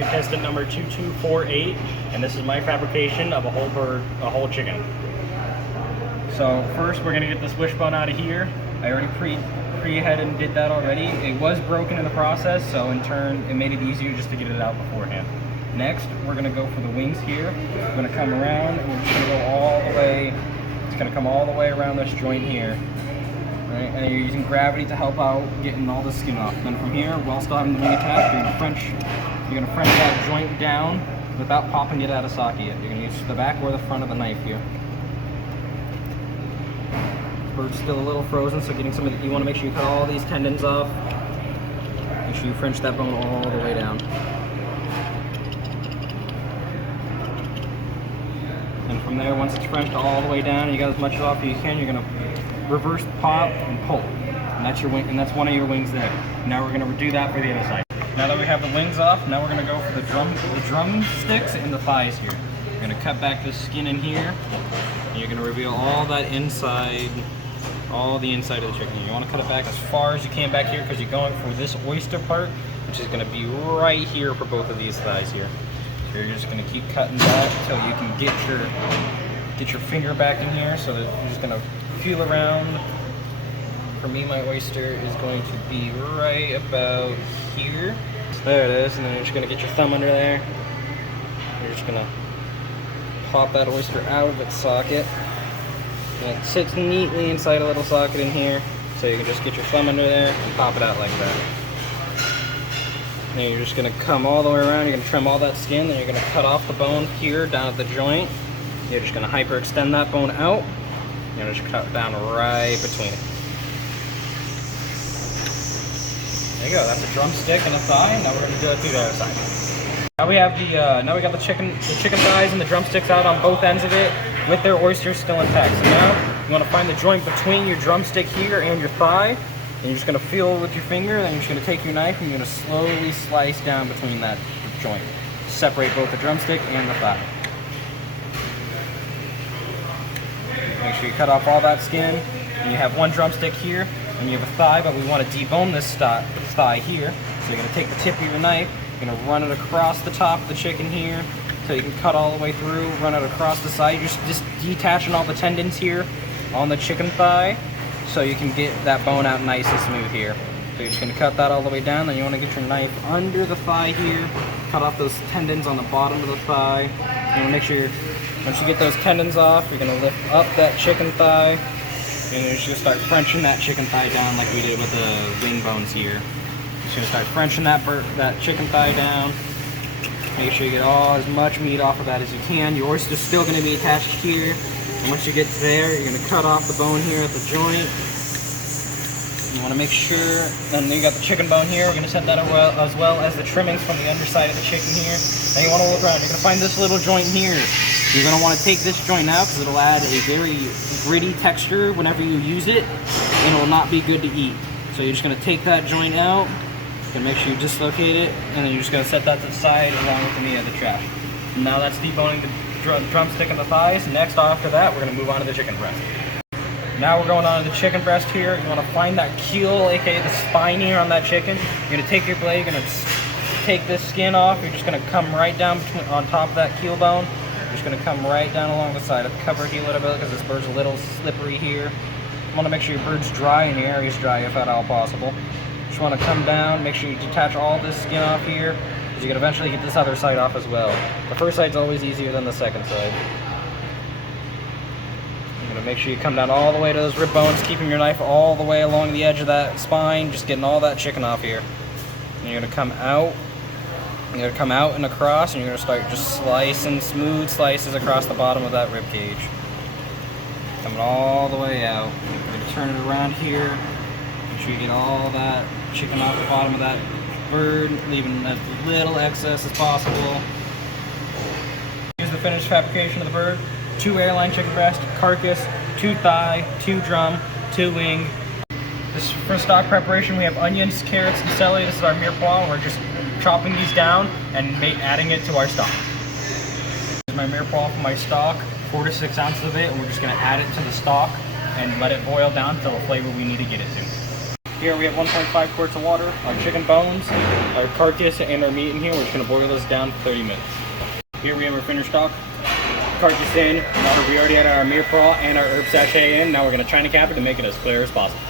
contestant number 2248, and this is my fabrication of a whole bird, a whole chicken. So first we're gonna get this wishbone out of here. I already pre-ahead and did that already. It was broken in the process, so in turn it made it easier just to get it out beforehand. Next, we're gonna go for the wings here. We're gonna come around and we're just gonna go all the way. It's gonna come all the way around this joint here. Right? And you're using gravity to help out getting all the skin off. Then from here, while still having the wing attached, you're gonna French that joint down without popping it out of socket yet. You're gonna use the back or the front of the knife here. Bird's still a little frozen, so getting some of you want to make sure you cut all these tendons off. Make sure you French that bone all the way down. And from there, once it's Frenched all the way down, and you got as much off as you can, you're gonna reverse pop and pull. And that's your wing, and that's one of your wings there. Now we're gonna do that for the other side. Now that we have the wings off, now we're gonna go for the drum sticks and the thighs here. You're gonna cut back the skin in here, and you're gonna reveal all that inside, all the inside of the chicken. You wanna cut it back as far as you can back here because you're going for this oyster part, which is gonna be right here for both of these thighs here. So you're just gonna keep cutting back until you can get your finger back in here, so that you're just gonna feel around. For me, my oyster is going to be right about here. There it is, and then you're just gonna get your thumb under there. You're just gonna pop that oyster out of its socket. And it sits neatly inside a little socket in here, so you can just get your thumb under there and pop it out like that. And you're just gonna come all the way around, you're gonna trim all that skin, then you're gonna cut off the bone here down at the joint. You're just gonna hyperextend that bone out. You're gonna just cut it down right between it. There you go, that's a drumstick and a thigh. Now we're gonna do it through the other side. Now we have now we got the chicken thighs and the drumsticks out on both ends of it with their oysters still intact. So now you want to find the joint between your drumstick here and your thigh, and you're just going to feel with your finger, and then you're just going to take your knife and you're going to slowly slice down between that joint. Separate both the drumstick and the thigh. Make sure you cut off all that skin, and you have one drumstick here, and you have a thigh, but we want to debone this thigh here. So you're going to take the tip of your knife, you're going to run it across the top of the chicken here, so you can cut all the way through, run it across the side. You're just detaching all the tendons here on the chicken thigh, so you can get that bone out nice and smooth here. So you're just going to cut that all the way down, then you want to get your knife under the thigh here, cut off those tendons on the bottom of the thigh. You want to make sure, once you get those tendons off, you're going to lift up that chicken thigh, and you're just going to start Frenching that chicken thigh down like we did with the wing bones here. Just going to start Frenching that chicken thigh down. Make sure you get as much meat off of that as you can. Your oyster's still going to be attached here. And once you get to there, you're going to cut off the bone here at the joint. You want to make sure, and then you got the chicken bone here. We're going to set that as well as the trimmings from the underside of the chicken here. Then you want to look around. You're going to find this little joint here. You're going to want to take this joint out because it'll add a very gritty texture whenever you use it, and it will not be good to eat. So you're just going to take that joint out. And make sure you dislocate it, and then you're just going to set that to the side along with the meat of the trash. And now that's deboning the drumstick and the thighs. Next, after that, we're going to move on to the chicken breast. Now we're going on to the chicken breast here. You want to find that keel, aka the spine here on that chicken. You're going to take your blade, you're going to take this skin off. You're just going to come right down on top of that keel bone. You're just going to come right down along the side. I've covered here a little bit because this bird's a little slippery here. You want to make sure your bird's dry and your area's dry if at all possible. Just want to come down, make sure you detach all this skin off here, because you can eventually get this other side off as well. The first side's always easier than the second side. You're going to make sure you come down all the way to those rib bones, keeping your knife all the way along the edge of that spine, just getting all that chicken off here. And you're going to come out, and across, and you're going to start just slicing smooth slices across the bottom of that rib cage. Coming all the way out. You're going to turn it around here. Make sure you get all that chicken off the bottom of that bird, leaving as little excess as possible. Here's the finished fabrication of the bird. 2 airline chicken breast, carcass, 2 thigh, 2 drum, 2 wing. This for stock preparation, we have onions, carrots, and celery. This is our mirepoix. We're just chopping these down and adding it to our stock. This is my mirepoix for my stock, 4 to 6 ounces of it, and we're just going to add it to the stock and let it boil down until the flavor we need to get it to. Here we have 1.5 quarts of water, our chicken bones, our carcass, and our meat in here. We're just going to boil this down for 30 minutes. Here we have our finished stock. Carcass in. Now we already had our mirepoix and our herb sachet in. Now we're going to China cap it to make it as clear as possible.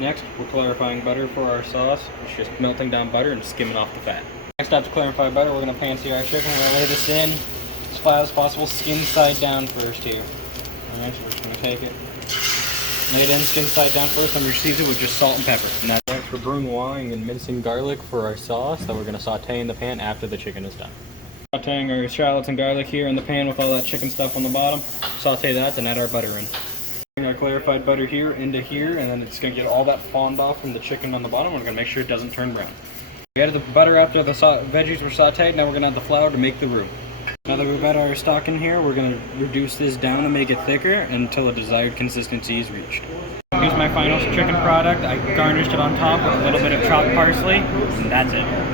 Next, we're clarifying butter for our sauce. It's just melting down butter and skimming off the fat. Next, after clarify butter, we're going to pan sear our chicken. We're going to lay this in as flat as possible, skin side down first here. Alright, so we're just going to take it, lay it in skin side down first, and we're season it with just salt and pepper. And that's next, we're brunoising and mincing garlic for our sauce that we're going to saute in the pan after the chicken is done. Sauteing our shallots and garlic here in the pan with all that chicken stuff on the bottom. Saute that, then add our butter in. Our clarified butter here into here, and then it's going to get all that fond off from the chicken on the bottom. We're going to make sure it doesn't turn brown. We added the butter after the veggies were sauteed. Now we're going to add the flour to make the roux. Now that we've got our stock in here, we're going to reduce this down to make it thicker until a desired consistency is reached. Here's my final chicken product. I garnished it on top with a little bit of chopped parsley, and that's it.